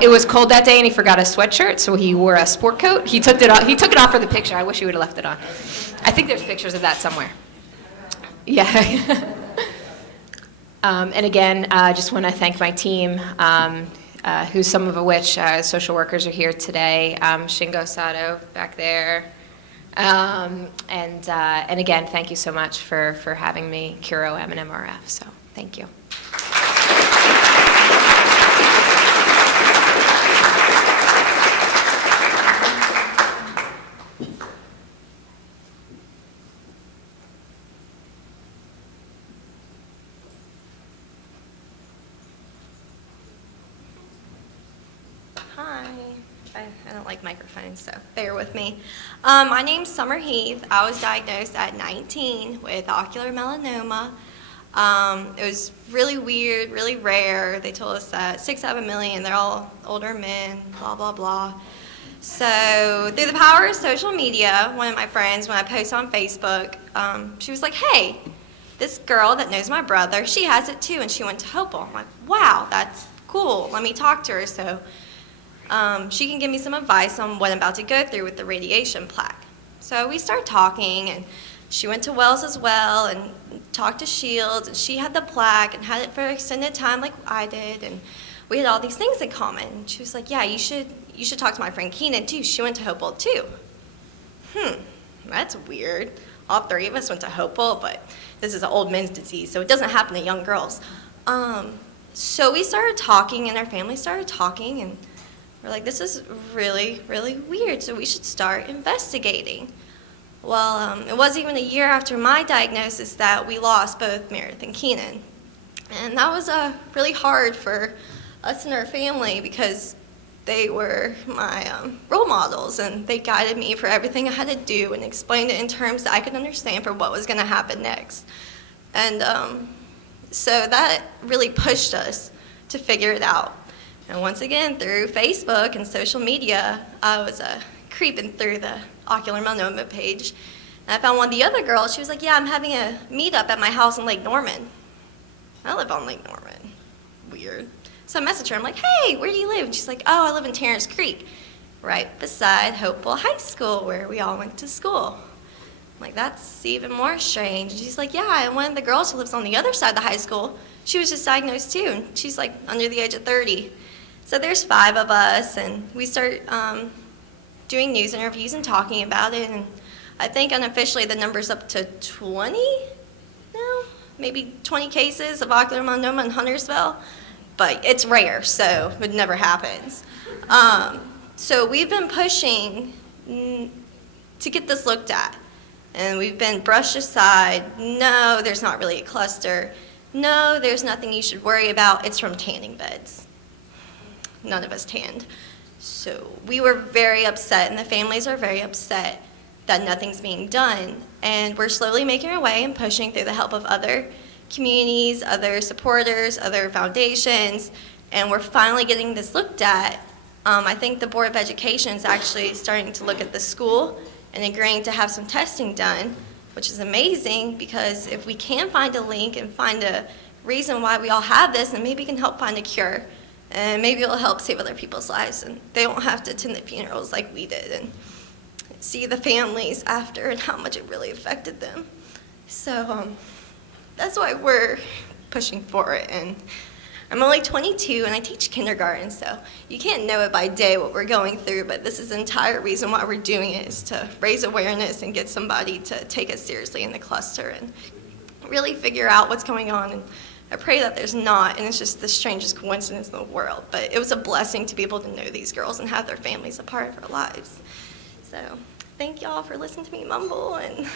It was cold that day, and he forgot his sweatshirt, so he wore a sport coat. He took it off. He took it off for the picture. I wish he would have left it on. I think there's pictures of that somewhere. Yeah. And again, I just want to thank my team, who some of which social workers are here today. Shingo Sato back there. And again, thank you so much for having me, Curo M and MRF. So thank you. I don't like microphones, so bear with me. My name's Summer Heath. I was diagnosed at 19 with ocular melanoma. It was really weird, really rare. They told us that 6 out of a million, they're all older men, blah, blah, blah. So through the power of social media, one of my friends, when I post on Facebook, she was like, hey, this girl that knows my brother, she has it too, and she went to Hopewell. I'm like, wow, that's cool. Let me talk to her. So she can give me some advice on what I'm about to go through with the radiation plaque. So we started talking, and she went to Wells as well and talked to Shields, and she had the plaque and had it for extended time like I did, and we had all these things in common. She was like, yeah, you should talk to my friend Keenan too. She went to Hopewell too. That's weird. All 3 of us went to Hopewell, but this is an old men's disease, so it doesn't happen to young girls. So we started talking, and our family started talking, and we're like, this is really, really weird, so we should start investigating. Well, it wasn't even a year after my diagnosis that we lost both Meredith and Keenan. And that was really hard for us and our family because they were my role models, and they guided me for everything I had to do and explained it in terms that I could understand for what was going to happen next. And so that really pushed us to figure it out. And once again, through Facebook and social media, I was creeping through the ocular melanoma page. And I found one of the other girls. She was like, yeah, I'm having a meetup at my house in Lake Norman. I live on Lake Norman. Weird. So I messaged her. I'm like, hey, where do you live? And she's like, oh, I live in Terrace Creek, right beside Hopewell High School, where we all went to school. I'm like, that's even more strange. And she's like, yeah, and one of the girls who lives on the other side of the high school, she was just diagnosed too, and she's like under the age of 30. So there's 5 of us, and we start doing news interviews and talking about it, and I think unofficially the number's up to 20 now, maybe 20 cases of ocular melanoma in Huntersville, but it's rare, so it never happens. So we've been pushing to get this looked at, and we've been brushed aside. No, there's not really a cluster. No, there's nothing you should worry about. It's from tanning beds. None of us tanned. So we were very upset, and the families are very upset that nothing's being done. And we're slowly making our way and pushing through the help of other communities, other supporters, other foundations, and we're finally getting this looked at. I think the Board of Education is actually starting to look at the school and agreeing to have some testing done, which is amazing, because if we can find a link and find a reason why we all have this, then maybe we can help find a cure. And maybe it'll help save other people's lives, and they won't have to attend the funerals like we did and see the families after and how much it really affected them. So that's why we're pushing for it. And I'm only 22, and I teach kindergarten, so you can't know it by day what we're going through, but this is the entire reason why we're doing it, is to raise awareness and get somebody to take us seriously in the cluster and really figure out what's going on. And I pray that there's not, and it's just the strangest coincidence in the world. But it was a blessing to be able to know these girls and have their families a part of our lives. So thank y'all for listening to me mumble, and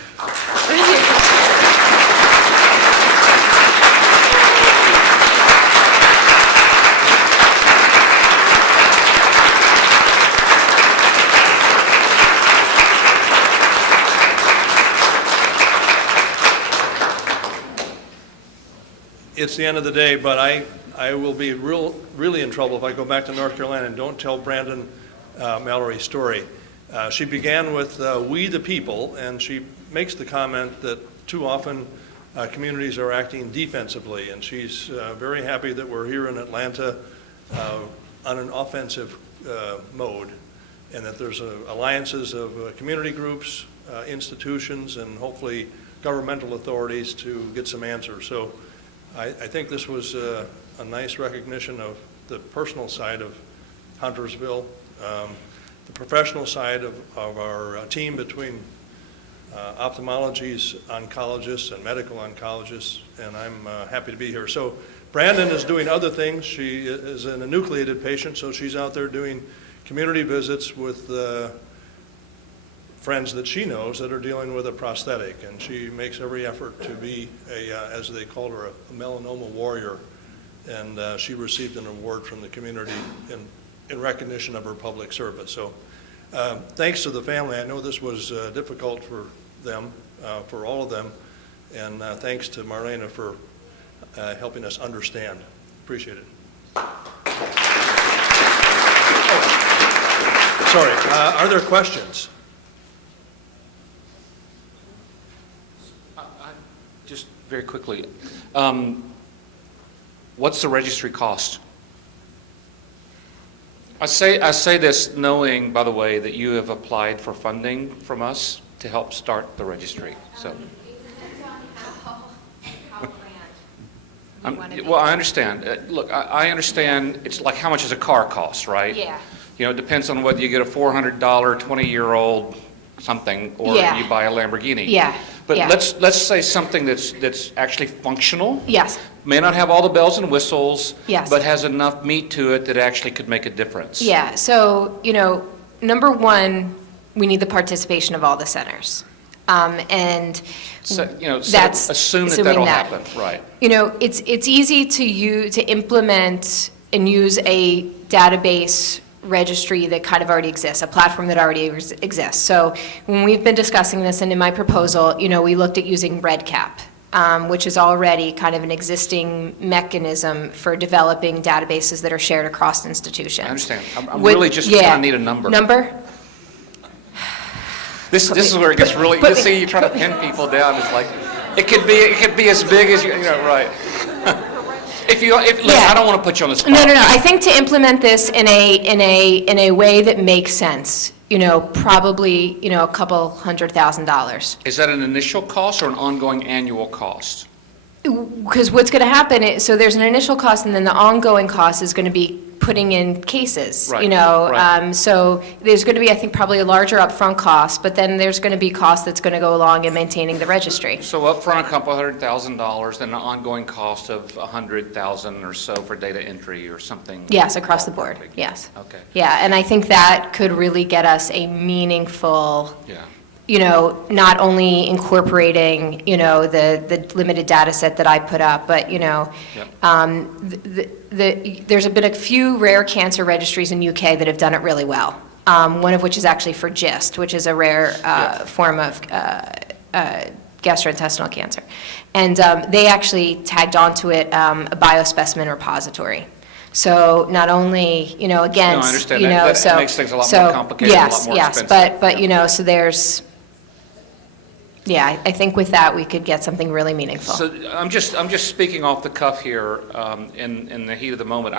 it's the end of the day, but I will be really in trouble if I go back to North Carolina and don't tell Brandon Mallory's story. She began with we the people, and she makes the comment that too often communities are acting defensively, and she's very happy that we're here in Atlanta on an offensive mode, and that there's alliances of community groups, institutions, and hopefully governmental authorities to get some answers. So I think this was a nice recognition of the personal side of Huntersville, the professional side of our team between ophthalmologists, oncologists, and medical oncologists, and I'm happy to be here. So Brandon is doing other things. She is an enucleated patient, so she's out there doing community visits with friends that she knows that are dealing with a prosthetic, and she makes every effort to be as they called her, a melanoma warrior, and she received an award from the community in recognition of her public service. So thanks to the family. I know this was difficult for them, for all of them, and thanks to Marlena for helping us understand. Appreciate it. Sorry, are there questions? Just very quickly, what's the registry cost? I say this knowing, by the way, that you have applied for funding from us to help start the registry. So, well, I understand. Look, I understand. It's like how much does a car cost, right? Yeah. You know, it depends on whether you get a $400 20-year-old something or Yeah. you buy a Lamborghini. Yeah. But yeah. let's say something that's actually functional. Yes. May not have all the bells and whistles. Yes. But has enough meat to it that actually could make a difference. Yeah, so, number one, we need the participation of all the centers. And So, that's assume that assuming that'll that. happen, right? It's easy to implement and use a database registry that kind of already exists, a platform that already exists. So when we've been discussing this, and in my proposal, we looked at using REDCap, which is already kind of an existing mechanism for developing databases that are shared across institutions. I understand. I'm really just trying to need a number. Number? This is where it gets really, you see, you try to pin people down, it's like, it could be as big as, right. Look, I don't want to put you on the spot. No. I think to implement this in a way that makes sense, probably, a couple $100,000. Is that an initial cost or an ongoing annual cost? Because what's going to happen is, so there's an initial cost, and then the ongoing cost is going to be putting in cases, Right, right. So there's going to be, I think, probably a larger upfront cost, but then there's going to be cost that's going to go along in maintaining the registry. So upfront a couple $100,000, then an ongoing cost of $100,000 or so for data entry or something? Yes, across the board, yes. Okay. Yeah, and I think that could really get us a meaningful, Yeah. not only incorporating, the limited data set that I put up, but, there's been a few rare cancer registries in UK that have done it really well. One of which is actually for GIST, which is a rare form of gastrointestinal cancer. And they actually tagged onto it a biospecimen repository. So not only, against, No, I understand that makes things a lot more complicated, a lot more expensive. but so there's, I think with that, we could get something really meaningful. So I'm just speaking off the cuff here, in the heat of the moment.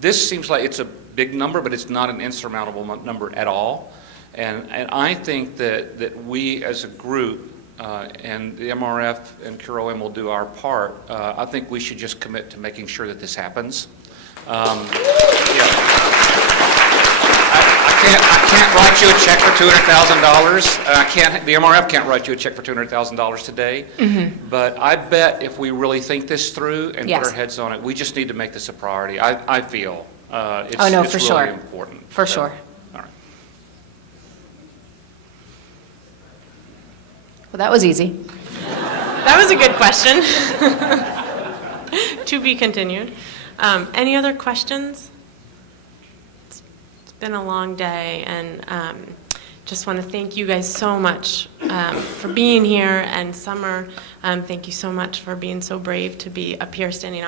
This seems like it's a big number, but it's not an insurmountable number at all. And I think that we as a group, and the MRF and CureOM will do our part, I think we should just commit to making sure that this happens. I can't write you a check for $200,000. The MRF can't write you a check for $200,000 today. Mm-hmm. But I bet if we really think this through and put our heads on it, we just need to make this a priority. I feel it's for really sure. important. For sure. All right. Well, that was easy. That was a good question. To be continued. Any other questions? It's been a long day, and just want to thank you guys so much for being here. And Summer, thank you so much for being so brave to be up here, standing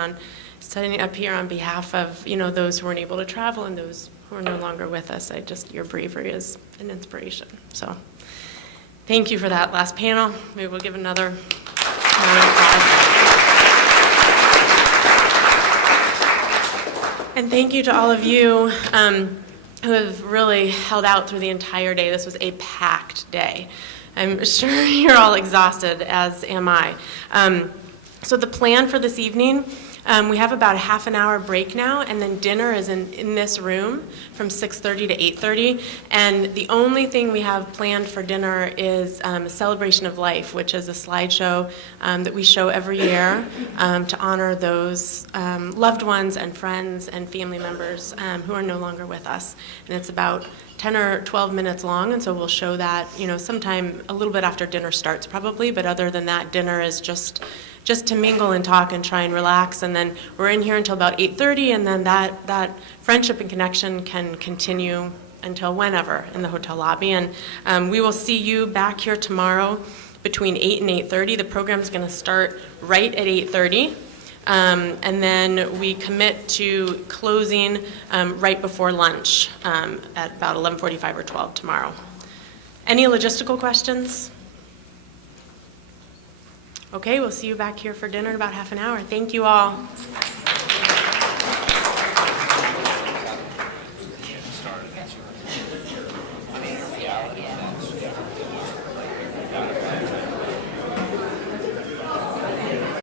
up here on behalf of those who weren't able to travel and those who are no longer with us. Your bravery is an inspiration. So, thank you for that last panel. Maybe we'll give another round of applause. And thank you to all of you who have really held out through the entire day. This was a packed day. I'm sure you're all exhausted, as am I. So the plan for this evening, we have about a half an hour break now, and then dinner is in this room from 6:30 to 8:30. And the only thing we have planned for dinner is a celebration of life, which is a slideshow that we show every year to honor those loved ones and friends and family members who are no longer with us. And it's about 10 or 12 minutes long, and so we'll show that, sometime a little bit after dinner starts probably, but other than that, dinner is just to mingle and talk and try and relax, and then we're in here until about 8:30, and then that friendship and connection can continue until whenever in the hotel lobby. And we will see you back here tomorrow between 8 and 8:30. The program's going to start right at 8:30. And then we commit to closing right before lunch at about 11:45 or 12 tomorrow. Any logistical questions? Okay, we'll see you back here for dinner in about half an hour. Thank you all. Yeah.